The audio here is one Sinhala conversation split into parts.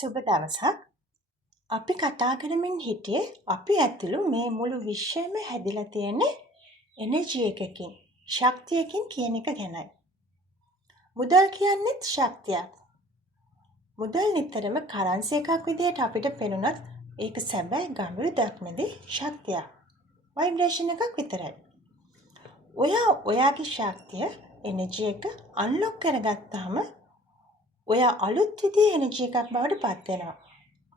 සුබ දවසක්. අපි කතා කරමින් හිටියේ අපි ඇතුළු මේ මුළු විශ්වයම හැදිලා තියෙන එනර්ජි එකකින්, ශක්තියකින් කියන එක ගැනයි. මුදල් කියන්නේත් ශක්තියක්. මුදල් නිතරම කරන්සි එකක් විදිහට අපිට පෙනුනත් ඒක සැබෑ ගැඹුරු දක්නදී ශක්තියක්. ভাইබ්‍රේෂන් එකක් විතරයි. ඔයාගේ ශක්තිය එනර්ජි එක අන්ලොක් කරගත්තාම ඔයා අලුත් විදිහේ එනර්ජි එකක් බවට පත් වෙනවා.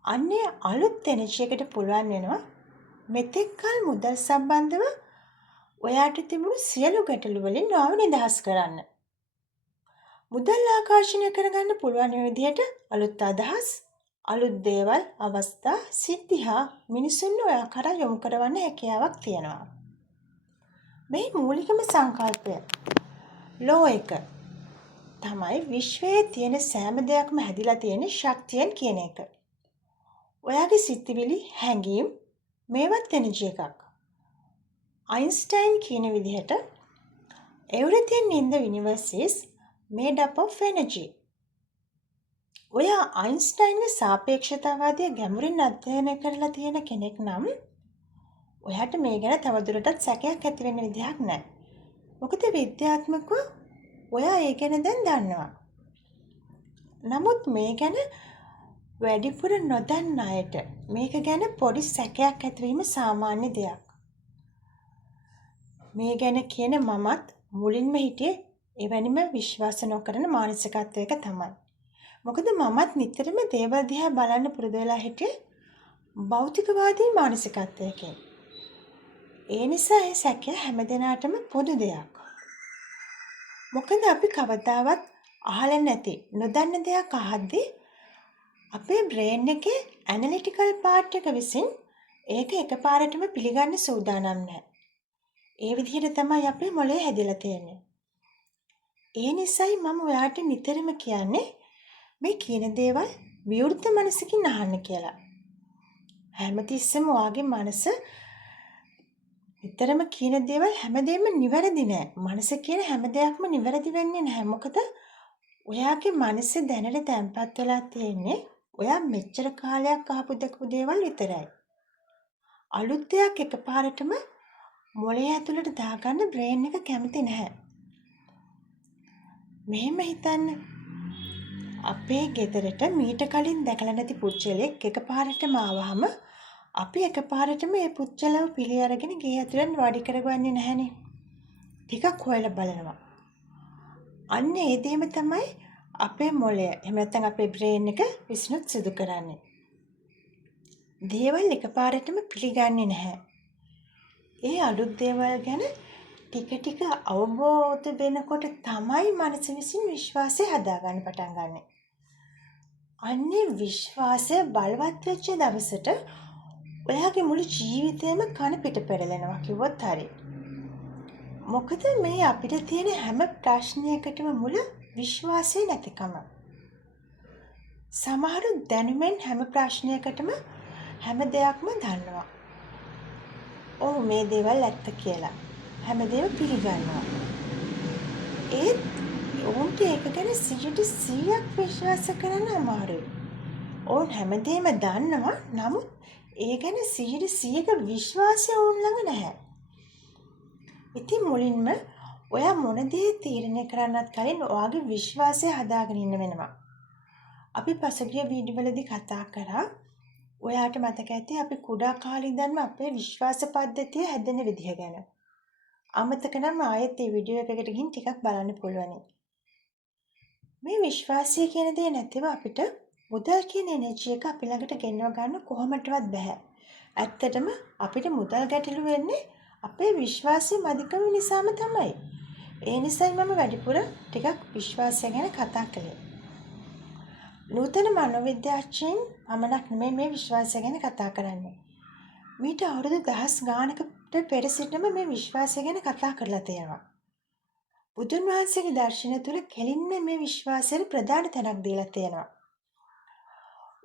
අන්නේ අලුත් එනර්ජි එකට පුළුවන් වෙනවා මෙතෙක් කල මුදල් සම්බන්ධව ඔයාට තිබුණු සියලු ගැටලු වලින් ඔයාව නිදහස් කරන්න. මුදල් ආකර්ෂණය කරගන්න පුළුවන් විදිහට අලුත් අදහස්, අලුත් දේවල්, අවස්ථා, සිද්ධි හා මිනිසුන් ඔයා කරා යොමු කරවන්න හැකියාවක් තියෙනවා. මේ මූලිකම සංකල්පය ලෝ එක තමයි විශ්වයේ තියෙන සෑම දෙයක්ම හැදිලා තියෙන ශක්තියෙන් කියන එක. ඔයාගේ සිතිවිලි, හැඟීම් මේවත් එනර්ජි එකක්. අයින්ස්ටයින් කියන විදිහට everything in the universe is made up of energy. ඔයා අයින්ස්ටයින්ගේ සාපේක්ෂතාවාදය ගැඹුරින් අධ්‍යයනය කරලා තියෙන කෙනෙක් නම් ඔයාට මේ ගැන තවදුරටත් සැකයක් ඇති වෙන්න විදිහක් නැහැ. මොකද විද්‍යාත්මකව ඔයා ඒ ගැන දැන් දන්නවා. නමුත් මේ ගැන වැඩිපුර නොදන්න අයට මේක ගැන පොඩි සැකයක් ඇතිවීම සාමාන්‍ය දෙයක්. මේ ගැන කියන මමත් මුලින්ම හිටියේ එවැනිම විශ්වාස නොකරන මානසිකත්වයක තමයි. මොකද මමත් නිතරම දේවල් දිහා බලන්න පුරුදු වෙලා හිටියේ භෞතිකවාදී මානසිකත්වයකින්. ඒ නිසා ඒ සැකය හැමදෙනාටම පොදු දෙයක්. මොකද අපි කවදාවත් අහලා නැති නොදන්න දෙයක් අහද්දී අපේ බ්‍රේන් එකේ ඇනලිටිකල් පාර්ට් එක විසින් ඒක එකපාරටම පිළිගන්න සූදානම් නැහැ. ඒ විදිහට තමයි අපේ මොළය හැදිලා තියෙන්නේ. ඒ නිසායි මම ඔයාට නිතරම කියන්නේ මේ කියන දේවල් විවෘත මනසකින් අහන්න කියලා. හැමතිස්සෙම ඔයාගේ මනස නිතරම කියන දේවල් හැමදේම නිවැරදි නෑ. මනස කියන හැම දෙයක්ම නිවැරදි වෙන්නේ නැහැ. මොකද ඔයාගේ මනසේ දැනට තැම්පත් වෙලා තියෙන්නේ ඔයා මෙච්චර කාලයක් අහපු දැකපු දේවල් විතරයි. අලුත් දෙයක් එකපාරටම මොළය ඇතුළට දාගන්න බ්‍රේන් එක කැමති නැහැ. මෙහෙම හිතන්න. අපේ ගෙදරට මීට කලින් දැකලා නැති පුච්චලෙක් එකපාරටම ආවහම අපි එකපාරටම මේ පුච්චලව පිළි අරගෙන ගේ ඇතුළෙන් වාඩි කරගන්නේ නැහනේ. ටිකක් හොයලා බලනවා. අන්න ඒ දෙයම තමයි අපේ මොළය එහෙම නැත්නම් අපේ බ්‍රේන් එක විශ්නුත් සිදු කරන්නේ. දේවල් එකපාරටම පිළිගන්නේ නැහැ. ඒ අලුත් දේවල් ගැන ටික ටික අවබෝධ වෙනකොට තමයි මනස විසින් විශ්වාසය හදාගන්න පටන් ගන්නෙ. අන්නේ විශ්වාසය බලවත් වෙච්ච දවසට ඔයාගේ මුළු ජීවිතේම කන පිට පෙරලෙනවා කිව්වොත් හරි. මොකද මේ අපිට තියෙන හැම ප්‍රශ්නයකටම මුල විශ්වාසය නැතිකම. සමහරු දැනුමෙන් හැම ප්‍රශ්නයකටම හැම දෙයක්ම දන්නවා. ඔව් මේ දේවල් ඇත්ත කියලා. හැමදේම පිළිගන්නවා. ඒත් ඔවුන්ට ඒක ගැන 100% විශ්වාස කරන්න අමාරුයි. ඔවුන් හැමදේම දන්නවා. නමුත් ඒ ගැන 100% විශ්වාසය ඔවුන් ළඟ නැහැ. ඉතින් මුලින්ම ඔයා මොන දේ තීරණය කරන්නත් කලින් ඔයාගේ විශ්වාසය හදාගෙන ඉන්න වෙනවා. අපි පසුගිය වීඩියෝ වලදී කතා කරා ඔයාට මතක ඇති අපි කුඩා කාලේ ඉඳන්ම අපේ විශ්වාස පද්ධතිය හැදෙන විදිහ ගැන. අමතක නම් ආයෙත් මේ වීඩියෝ එකකට ගිහින් ටිකක් බලන්න පුළුවන්. මේ විශ්වාසය කියන දේ නැතිව අපිට මුදල් කියන එනර්ජි එක අපි ළඟට ගෙනව ගන්න කොහොමදවත් බෑ. ඇත්තටම අපිට මුදල් ගැටලු වෙන්නේ අපේ විශ්වාසය මදිකම නිසාම තමයි. ඒ නිසායි මම වැඩිපුර ටිකක් විශ්වාසය ගැන කතා කළේ. නූතන මනෝවිද්‍යාඥයින් පමණක් නෙමෙයි මේ විශ්වාසය ගැන කතා කරන්නේ. මීට අවුරුදු 10 ගානකට පෙර සිටම මේ විශ්වාසය ගැන කතා කරලා තියෙනවා. බුදුන් වහන්සේගේ දර්ශනය තුළ කෙලින්ම මේ විශ්වාසයට ප්‍රධාන තැනක් දීලා තියෙනවා.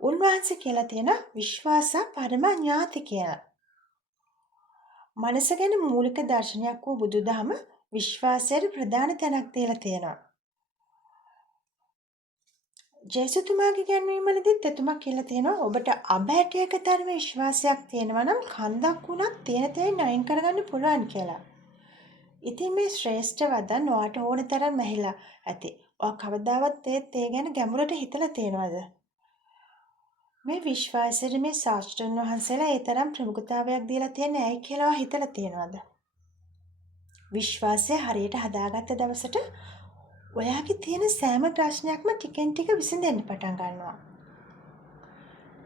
උන්වහන්සේ කියලා තියෙන විශ්වාස පරම ඥාති කියලා. මනස ගැන මූලික දර්ශනයක් වූ බුදුදහම විශ්වාසයට ප්‍රධාන තැනක් දීලා තියෙනවා. ජේසුතුමාගේ ගැන්වීමලදීත් එතුමා කියලා තියෙනවා ඔබට අබ ඇටයක තරම විශ්වාසයක් තියෙනවා නම් කන්දක් වුණත් තියෙන තැනින් අයින් කරගන්න පුළුවන් කියලා. ඉතින් මේ ශ්‍රේෂ්ඨ වදන් ඔයාට ඕන තරම් ඇහිලා ඇති. ඔයා කවදාවත් ඒ ගැන ගැඹුරට හිතලා තියෙනවද? මේ විශ්වාසයේ මේ ශාස්ත්‍රඥ වහන්සේලා ඒ තරම් ප්‍රමුඛතාවයක් දීලා තියෙන්නේ ඇයි කියලා ඔයා හිතලා තියෙනවද? විශ්වාසය හරියට හදාගත්ත දවසට ඔයාගේ තියෙන සෑම ප්‍රශ්නයක්ම ටිකෙන් ටික විසඳෙන්න පටන් ගන්නවා.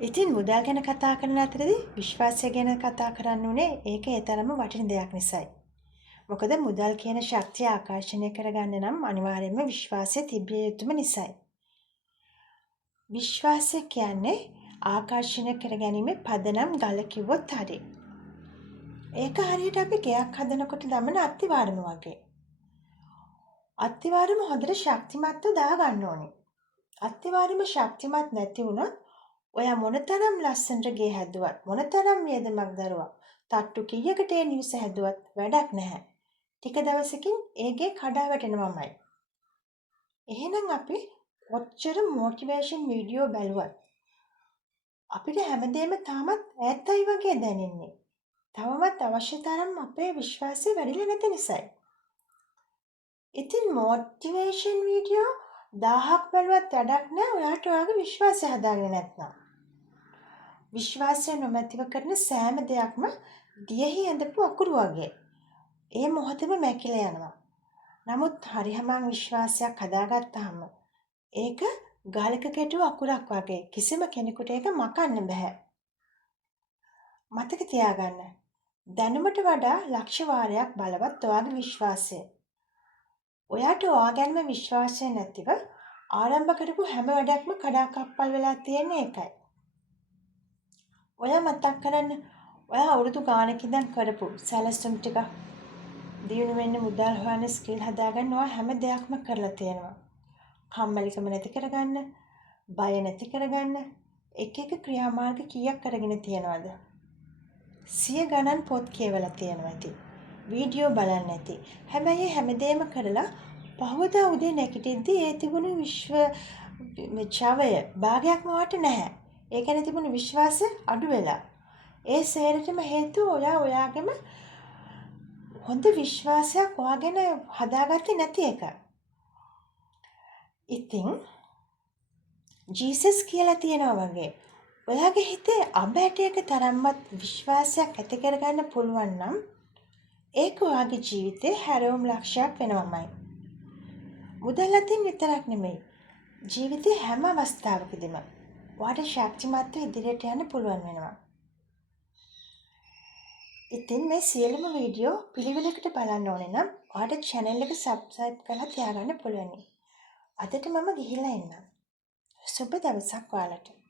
ඉතින් මුදල් ගැන කතා කරන අතරදී විශ්වාසය ගැන කතා කරන්න උනේ ඒක ඒ තරම වටින දෙයක් නිසායි. මොකද මුදල් කියන ශක්තිය ආකර්ෂණය කරගන්න නම් අනිවාර්යයෙන්ම විශ්වාසය තිබිය යුතුම නිසායි. විශ්වාසය කියන්නේ ආකර්ෂණය කරගැනීමේ පදනම් ගල කිව්වොත් හරි. ඒක හරියට අපි ගෙයක් හදනකොට දමන අත්තිවාරම වගේ. අත්තිවාරම හොඳට ශක්තිමත්ව දාගන්න ඕනේ. අත්තිවාරම ශක්තිමත් නැති වුණොත් ඔයා මොනතරම් ලස්සනට ගේ හැදුවත් මොනතරම් වියදමක් දරුවා තට්ටු කීයකට ඒ නිවස හැදුවත් වැඩක් නැහැ. ටික දවසකින් ඒ ගේ කඩා වැටෙනවමයි. එහෙනම් අපි කොච්චර මොටිවේෂන් වීඩියෝ බැලුවත් අපිට හැමදේම තාමත් ඈතයි වගේ දැනෙන්නේ. තවමත් අවශ්‍ය තරම් අපේ විශ්වාසය වැඩිලා නැති නිසායි. ඉතින් මොටිවේෂන් වීඩියෝ 1000ක් බලුවත් වැඩක් නැහැ ඔයාට ඔයාගේ විශ්වාසය හදාගන්න නැත්නම්. විශ්වාසය නොමැතිව කරන සෑම දෙයක්ම දියෙහි ඇඳපු අකුරු වගේ. ඒ මොහොතේම මැකිලා යනවා. නමුත් හරියමං විශ්වාසයක් හදාගත්තාම ඒක ගලක කෙටුව අකුරක් වගේ කිසිම කෙනෙකුට ඒක මකන්න බෑ. මතක තියාගන්න. දැනුමට වඩා ලක්ෂ වාරයක් බලවත් ඔයාගේ විශ්වාසය. ඔයාට ඔයා ගැනම විශ්වාසය නැතිව ආරම්භ කරපු හැම වැඩක්ම කඩාකප්පල් වෙලා තියෙන එකයි. ඔයා මතක් කරන්න ඔයා අවුරුදු ගානක ඉඳන් කරපු සැලසුම් ටික දියුණු වෙන්න මුදල් හොයන්න ස්කිල් හදාගන්න ඔයා හැම දෙයක්ම කරලා තියෙනවා. කම්මැලිකම නැති කරගන්න, බය නැති කරගන්න එක එක ක්‍රියාමාර්ග කීයක් කරගෙන තියනවද? 100 ගණන් පොත් කියවලා තියෙනවා ඉතින්. වීඩියෝ බලන්න ඇති. හැබැයි හැමදේම කරලා පහවදා උදේ නැගිටිද්දී ඒ තිබුණු ජවය භාගයක්ම වට නැහැ. ඒ ගැන තිබුණු විශ්වාසය අඩු වෙලා. ඒ සේරටම හේතුව ඔයාගෙම හොඳ විශ්වාසයක් ඔයා ගැන හදාගත්තේ නැති එක. ඉතින් ජීසස් කියලා තියෙනවා වගේ ඔයාගේ හිතේ අබ ඇටයක තරම්වත් විශ්වාසයක් ඇති කරගන්න පුළුවන් නම් ඒක ඔයාගේ ජීවිතේ හැරවුම් ලක්ෂයක් වෙනවමයි. මුදල් අතින් විතරක් නෙමෙයි. ජීවිතේ හැම අවස්ථාවකදීම ඔයාට ශක්තිමත්ව ඉදිරියට යන්න පුළුවන් වෙනවා. ඉතින් මේ සියලුම වීඩියෝ පිළිවෙලකට බලන්න ඕනේ නම් ඔයාට channel එක subscribe කරලා තියාගන්න පුළුවන්. අදට මම ගිහිල්ලා එන්නම්. සුබ දවසක් ඔයාලට.